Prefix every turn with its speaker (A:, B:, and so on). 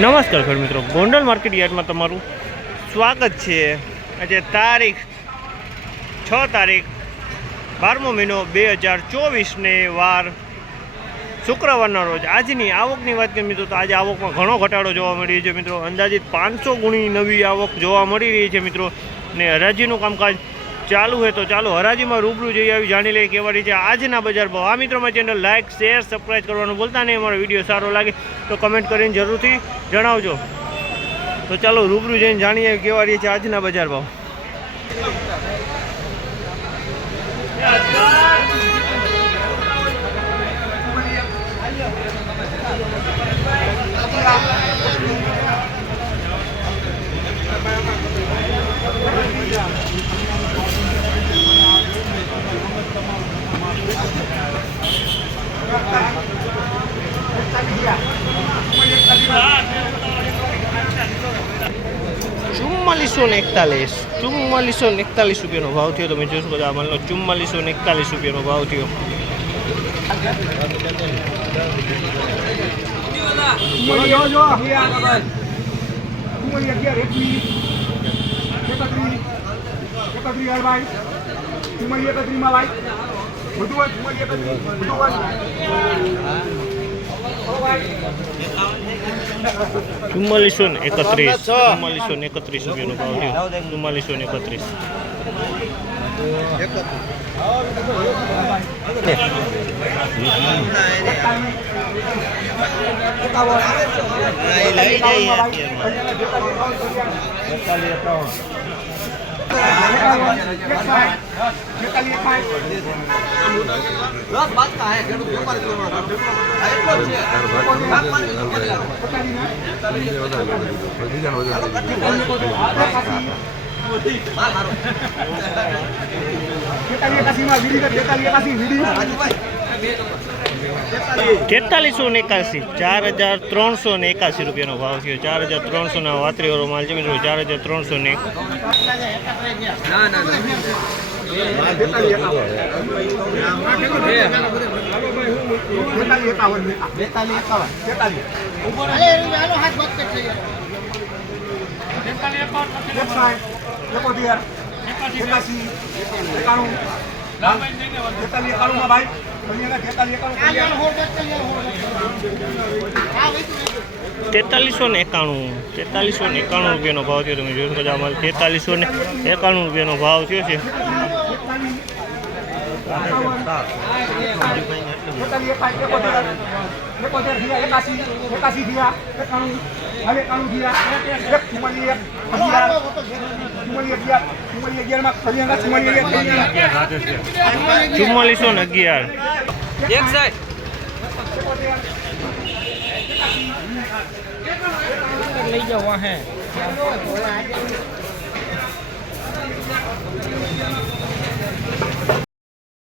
A: નમસ્કાર ખેડ મિત્રો. ગોંડલ માર્કેટ યાર્ડમાં તમારું સ્વાગત છે. આજે તારીખ છ તારીખ બારમો મહિનો બે હજાર ચોવીસને વાર શુક્રવારના રોજ. આજની આવકની વાત કરીએ મિત્રો, તો આજે આવકમાં ઘણો ઘટાડો જોવા મળી રહ્યો છે મિત્રો. અંદાજિત પાંચસો ગુણી નવી આવક જોવા મળી રહી છે મિત્રો. ને હરાજીનું કામકાજ ચાલુ હોય તો ચાલો હરાજીમાં રૂબરૂ જઈ આવી. જાણી લઈએ કેવા રીતે આજના બજાર ભાવ. આ મિત્રોમાં ચેનલ લાઇક શેર સબસ્ક્રાઈબ કરવાનું ભૂલતા નહીં. અમારો વીડિયો સારો લાગે તો કમેન્ટ કરીને જરૂરથી જણાવજો. તો ચાલો રૂબરૂ જઈને જાણીએ કેવા રીતે આજના બજાર ભાવ. ચુમ્માલીસો ને એકતાલીસ. ચુમ્માલીસો ને એકતાલીસ રૂપિયાનો ભાવ થયો. તમે જોશો બધા માનો ચુમ્માલીસો ને એકતાલીસ રૂપિયાનો ભાવ થયો.
B: એકત્રીસમાં ભાઈ બધું બધું
A: ચુમ્માલીસો ને એકત્રીસ. ચુમ્માલીસો. ને એકત્રીસ રૂપિયાનો ભાવ થયો ચુમ્માલીસો ને એકત્રીસ.
B: એકાસીમાં વીડી તેતાલી એકાસી વીડી.
A: તેતાલીસો ને એકાસી ચાર હજાર ત્રણસો ને એકાસી રૂપિયાનો ભાવ થયો ચાર હજાર ત્રણસો ના વાતરીવાળો માલ છે મિત્રો ચાર હજાર ત્રણસો ને
B: તેતાલી એકાવન તેતાલી એકાણું એકાણુંમાં ભાઈ
A: તેતાલીસો ને એકાણું, તેતાલીસો ને એકાણું રૂપિયાનો ભાવ થયો. તમે જોઈ શકો આમાં તેતાલીસો ને એકાણું રૂપિયાનો ભાવ થયો છે.
B: એકોતેર થયા એકાસી એકાસી થયા એકાણું હવે એકાણું થયા એક એક અગિયાર ચુમ્માલી અગિયાર ચુમ્માલી અગિયારમાં કલ્યાણ ચુમ્માલી અગિયાર
A: ચુમ્માલીસો ને અગિયાર
C: લઈ જાઓ વાહે